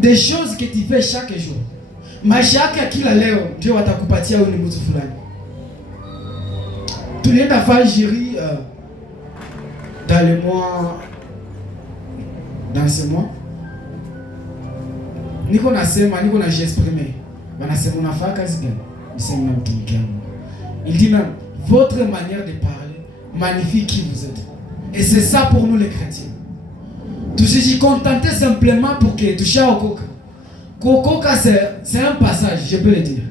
des choses que tu fais chaque jour. Maisha yako ya kila leo ndio watakupatia wewe ni mtu fulani. Tulienda Algérie dans le mois, dans ce mois. Niko na j'exprimer. Wanasema unafanya kazi gani? Nisema mtumikia Mungu. Il dit même votre manière de parler magnifie qui vous êtes. Et c'est ça pour nous les chrétiens. Tu te contenter simplement pour que tu sois au coca. Coca c'est un passage, je peux le dire.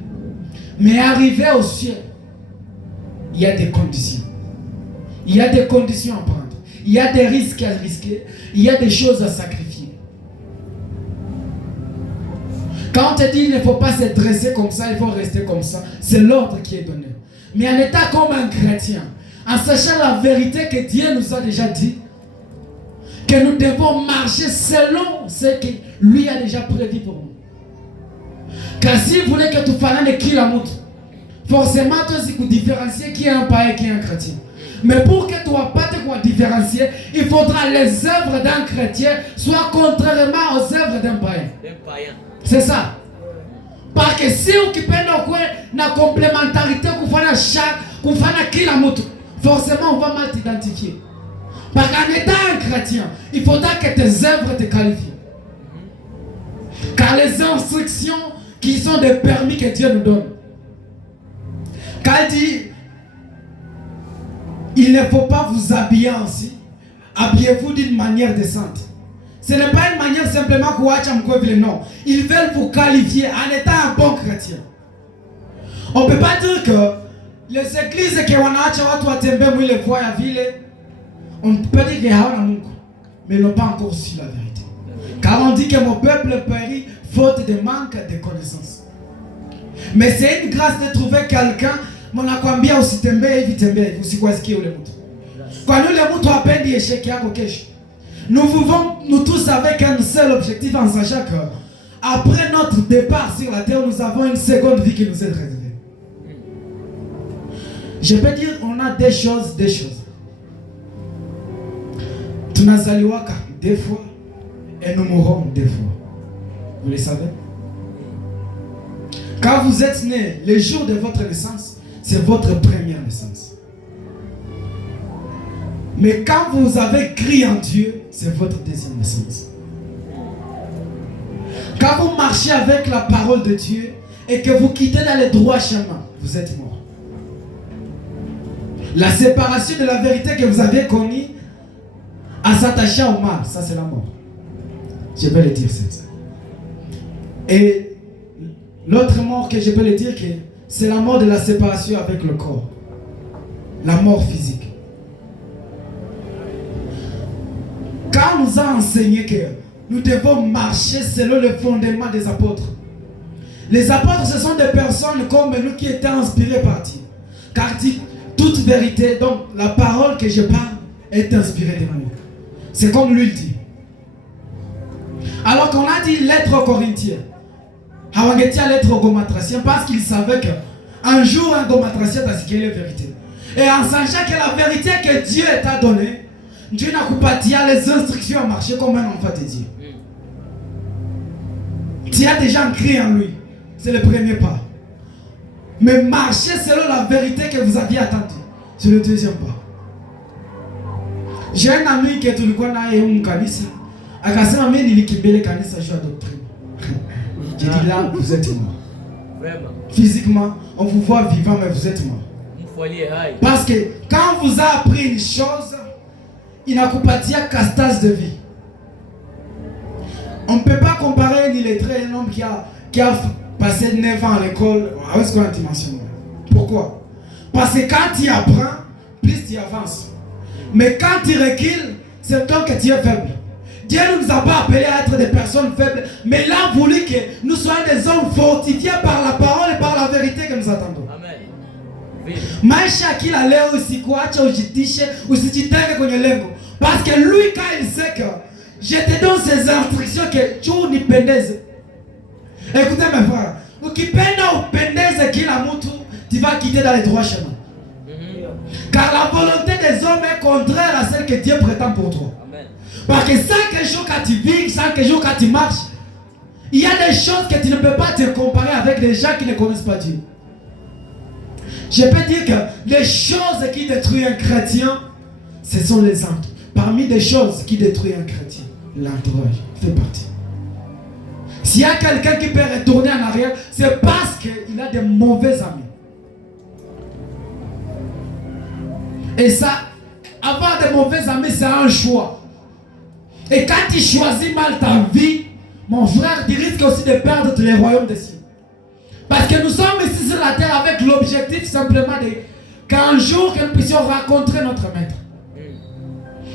Mais arriver au ciel, il y a des conditions. Il y a des conditions à prendre. Il y a des risques à risquer. Il y a des choses à sacrifier. Quand on te dit qu'il ne faut pas se dresser comme ça, il faut rester comme ça, c'est l'ordre qui est donné. Mais en étant comme un chrétien, en sachant la vérité que Dieu nous a déjà dit, que nous devons marcher selon ce que lui a déjà prévu pour nous. Car s'il voulait que tu fasses de qui la montre, forcément tu dois différencier qui est un païen et qui est un chrétien. Mais pour que tu ne pas te différencier, il faudra les œuvres d'un chrétien soient contrairement aux œuvres d'un païen. C'est ça. Parce que si on peut la complémentarité qu'on fait qui la montre, forcément on va mal t'identifier. Parce qu'en étant un chrétien, il faudra que tes œuvres te qualifient. Car les instructions qui sont des permis que Dieu nous donne. Quand il dit, il ne faut pas vous habiller ainsi, habillez-vous d'une manière décente. Ce n'est pas une manière simplement que non. Ils veulent vous qualifier en étant un bon chrétien. On ne peut pas dire que les églises qui ont les voix à ville, on peut dire qu'il y a un Mungu, mais ils n'ont pas encore su la vérité. Car on dit que mon peuple périt faute de manque de connaissances. Mais c'est une grâce de trouver quelqu'un, mon akwambia usitembee hivi tembee, usikwasikie ule mtu. Kwa nini ule mtu hapendi échec yako kesho? Nous vivons nous tous avec un seul objectif en sachant que après notre départ sur la terre, nous avons une seconde vie qui nous est réservée. Je peux dire on a des choses. Tunazaliwaka des fois et nous mourrons des fois. Vous le savez? Quand vous êtes né, le jour de votre naissance, c'est votre première naissance. Mais quand vous avez crié en Dieu, c'est votre deuxième naissance. Quand vous marchez avec la parole de Dieu et que vous quittez dans le droit chemin, vous êtes mort. La séparation de la vérité que vous avez connue à s'attacher au mal, ça c'est la mort. Je peux le dire, c'est ça. Et l'autre mort que je peux le dire, c'est la mort de la séparation avec le corps. La mort physique. Quand on nous a enseigné que nous devons marcher selon le fondement des apôtres. Les apôtres, ce sont des personnes comme nous qui étaient inspirés par Dieu. Car dit toute vérité, donc la parole que je parle est inspirée de moi. C'est comme lui dit. Alors qu'on a dit lettre aux Corinthiens, hawangetia lettre aux Gomatraciens parce qu'ils savaient qu'un jour un Gomatracien t'a dit la vérité. Et en sachant que la vérité que Dieu t'a donnée, Dieu n'a pas les instructions à marcher comme un enfant de Dieu. Tu as déjà écrit en lui. C'est le premier pas. Mais marcher selon la vérité que vous aviez attendue, c'est le deuxième pas. J'ai un ami qui est tout le temps à un kanisa. Akasema mimi nilikimbele kanisa juu ya doctrine. J'ai dit là, vous êtes mort. Vraiment. Physiquement, on vous voit vivant, mais vous êtes mort. Parce que quand vous a appris une chose, il n'a pas dit castage de vie. On ne peut pas comparer un illettré un homme qui a passé 9 ans à l'école avec ce qu'on a mentionné. Pourquoi? Parce que quand tu apprends, plus tu avances. Mais quand tu recules, c'est donc que tu es faible. Dieu ne nous a pas appelés à être des personnes faibles, mais il a voulu que nous soyons des hommes fortifiés par la parole et par la vérité que nous attendons. Amen. Maisha kila leo usikuache ujitishe, usijitenge kwenye lengo. Parce que lui quand il sait que je te donne ces instructions que tu nipendeze. Écoutez mes frères, ukipenda upendeze kila mtu, tu vas quitter dans les droits chemins. Car la volonté des hommes est contraire à celle que Dieu prétend pour toi. Amen. Parce que chaque jour quand tu vis, chaque jour quand tu marches, Il y a des choses que tu ne peux pas te comparer avec des gens qui ne connaissent pas Dieu. Je peux dire que les choses qui détruisent un chrétien, ce sont les entourages. Parmi les choses qui détruisent un chrétien, l'entourage fait partie. S'il y a quelqu'un qui peut retourner en arrière, c'est parce qu'il a de mauvais amis. Et ça, avoir de mauvais amis, c'est un choix. Et quand tu choisis mal ta vie, mon frère, tu risques aussi de perdre les royaumes des cieux. Parce que nous sommes ici sur la terre avec l'objectif simplement qu'un jour que nous puissions rencontrer notre maître.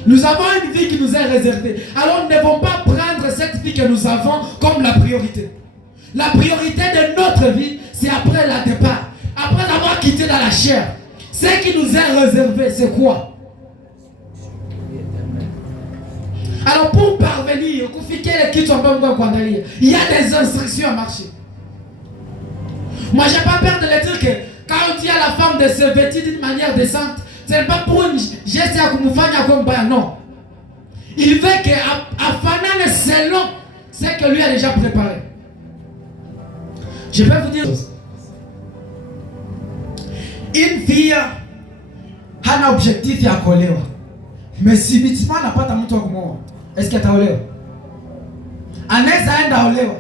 Nous avons une vie qui nous est réservée. Alors nous ne devons pas prendre cette vie que nous avons comme la priorité. La priorité de notre vie, c'est après le départ. Après avoir quitté dans la chair. Ce qui nous est réservé, c'est quoi? Alors pour parvenir, il y a des instructions à marcher. Moi, je n'ai pas peur de le dire que quand on dit à la femme de se vêtir d'une manière décente, ce n'est pas pour une geste à kumufanya comme ça, non. Il veut qu'Afanane selon ce que lui a déjà préparé. Je vais vous dire. Une fille a un objectif à coller. Mais si vite n'a pas ta mouton comme moi, est-ce qu'elle t'a olé? Anès a un